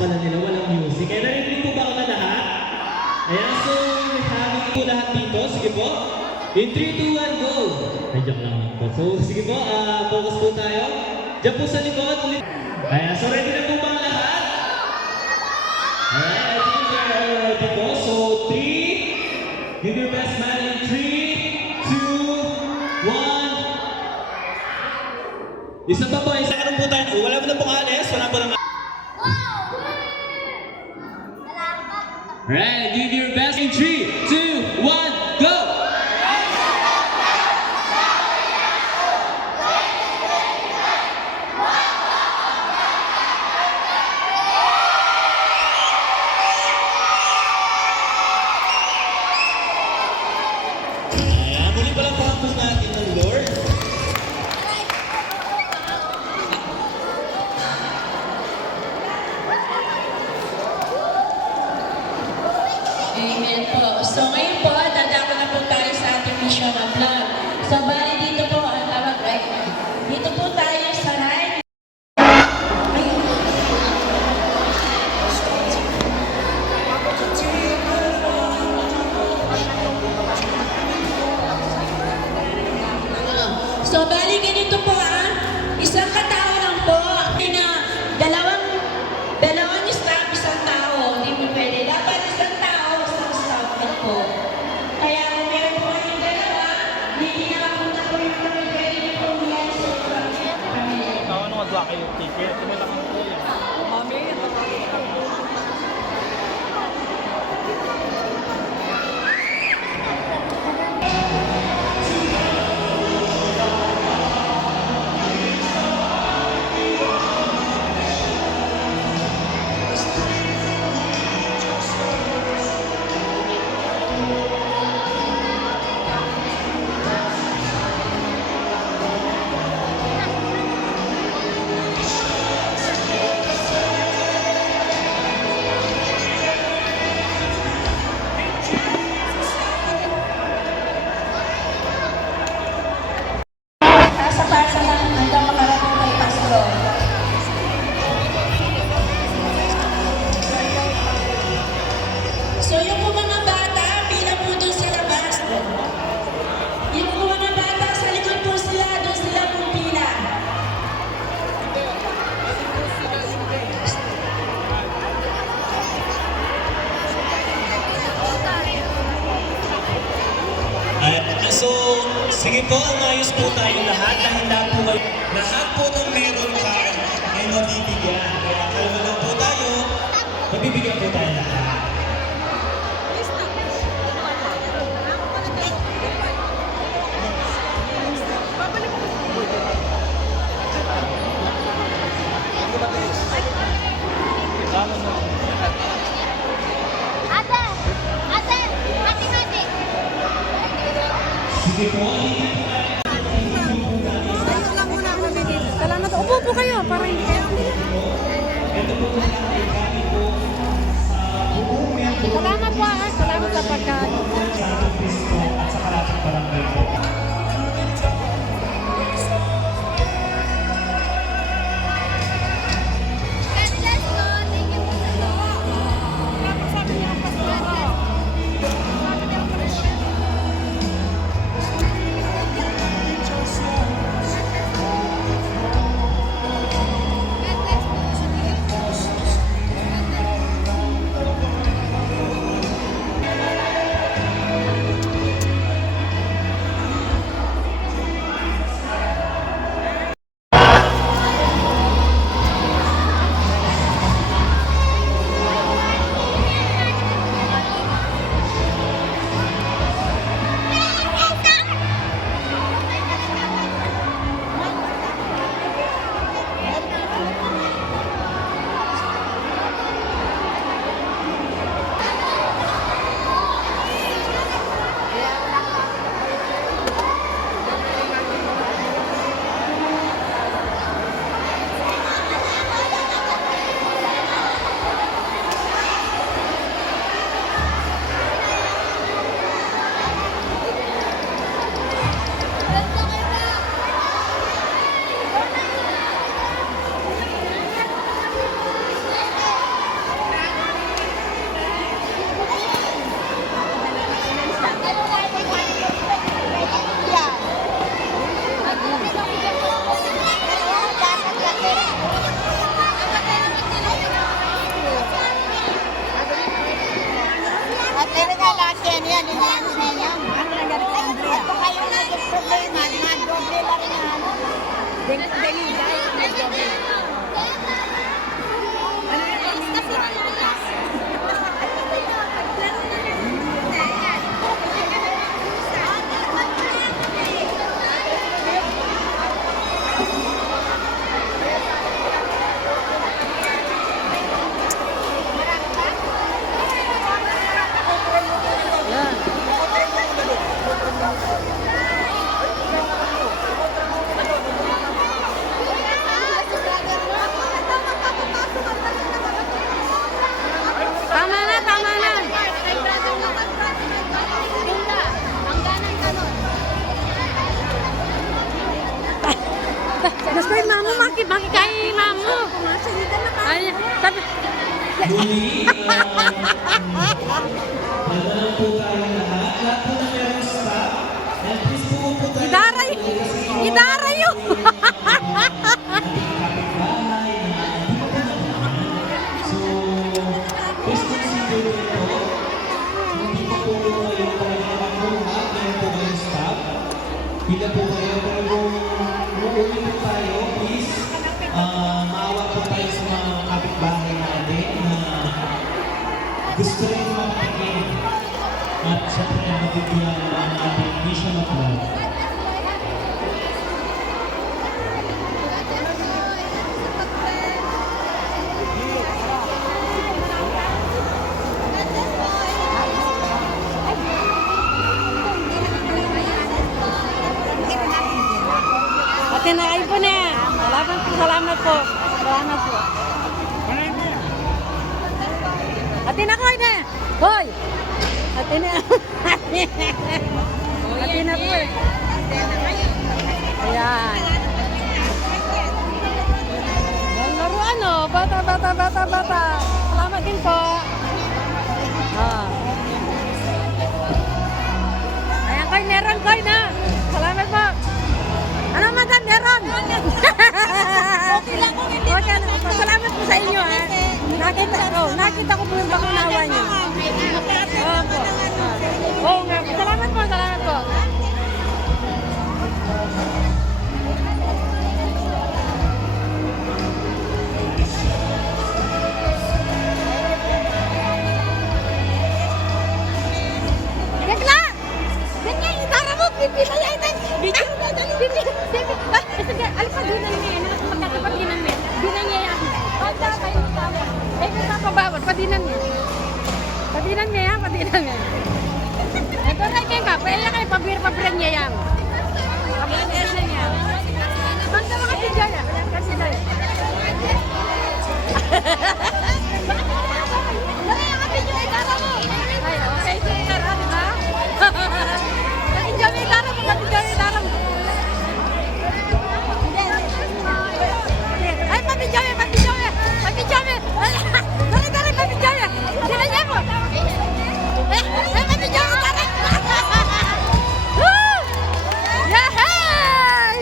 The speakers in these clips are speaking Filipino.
pala nila, walang music. Kaya narinig po ba ako na lahat? Ayan, so hangin po lahat dito. Sige po. In 3, 2, 1, go! Ay, joke lang po. So, sige po, focus po tayo. Diyan po sa likod ulit. Ayan, so ready na po ba ang lahat? Ayan, I think we're all ready po. So, 3, give your best man in 3, 2, 1. Isa pa po, isa ka na po tayo. Wala mo na pong alis, wala po naman. Alright, give your best in 3, 2, 1, go! Muli pa lang pahapos natin ng Lord. Amen po. So ngayon po, dadako na po tayo sa ating mission of love. So bali dito po, ang tawag right now. Dito po tayo sa right. So bali ganito po isang katao lang po. Dalawang staff, isang tao. Hindi mo pwede. Dapat isang tao, isang staff lang po. Kaya kung meron po kayong dalawa, hindi na mapunta po yung pwede niyo po yan sa pamilya. Ako nung adwa kayo ticket, tumilang ko yan. Mami, Sa lang hanggang makarating kay Pastor. So yung po mga bata, pila po doon sa labas. Yung po mga bata, sa likod po sila, doon sila po pila. So, sige po, umayos po tayong lahat dahil lahat po ng meron card ay mabibigyan. Kaya kalma lang po tayo, mabibigyan po tayo lahat. Ate! Ate! Ate! Sige po, Ayun lang muna kami dito. Salamat. Upo po kayo para hindi kayo. Salamat po Salamat sa pagkain. at sa kalapit barangay po. Let's go! Thank you po sa Sabi niya ang pastor. Tama na, tama na. Gusto yung mamo, makikaya yung mamo. Ay, sabi, Muli, nagtanong po tayo lahat. Lahat po na merong staff. And please po po tayo. idaray, idaray yun. Kapitbahay, so, please consider ito. Hindi pa po kayo talaga makuha. Meron po kayong staff. Pila po kayo. Pero kung uuwi po tayo, please, maawa po tayo sa mga kapitbahay natin na gusto rin makikinig. At siyempre, mabibigyan ang ating mission of love. Ate na kayo po na. Salamat po, salamat po. Salamat po. Ate na kayo na. Hoy! Ate na. Ate na po eh. Ayan. Ang laruan oh. Bata, bata, bata, bata. Salamat din po. Ah. Ayan kayo, meron kayo na. Salamat po. Ano madam, meron? Okay lang kung hindi. Okay lang. Salamat po sa inyo ha. Nakita ko po yung pangunawa niyo. Opo. Oo nga po. Salamat po, salamat po. Tekla! Ganyan, itara mo, pipila yan. Video na, dali. Sige, alis pa dinan niya yan. Magkatapat dinan niya. Dinan niya yan. Pagka kayo magkama. Eh, kung papabawat, padinan niya. Padinan niya yan, padinan niya. Ito na kayo ka, pwede kayo pabir niya yan. Pabir niya. Basta mga video niya. Kasi dali. Dali ang video, itara mo. Ay, okay, so itara, di ba? Enjoy mo itara mo, enjoy mo itara mo. Ay, pabidyoy, pabidyoy, pabidyoy. Dali, pabidyoy. Sila niya mo. Pabidyoy, tara. Woo! Yahey!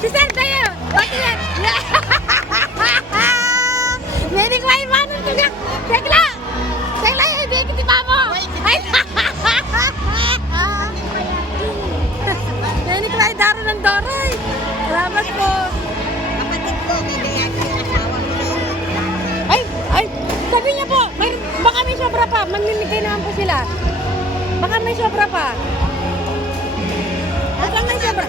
Si Sir Dayo. Pati-yan. Meron ko ay manong tugang. Tekla! Tekla, hindi kitipa mo. Ay, meron ko ay daro ng Doray. Salamat po. Kapatid ko, may kaya yung asawa ko. Ay, sabi niya po, baka may sobra pa. Mamimigay naman po sila. Baka may sobra pa. Baka may sobra.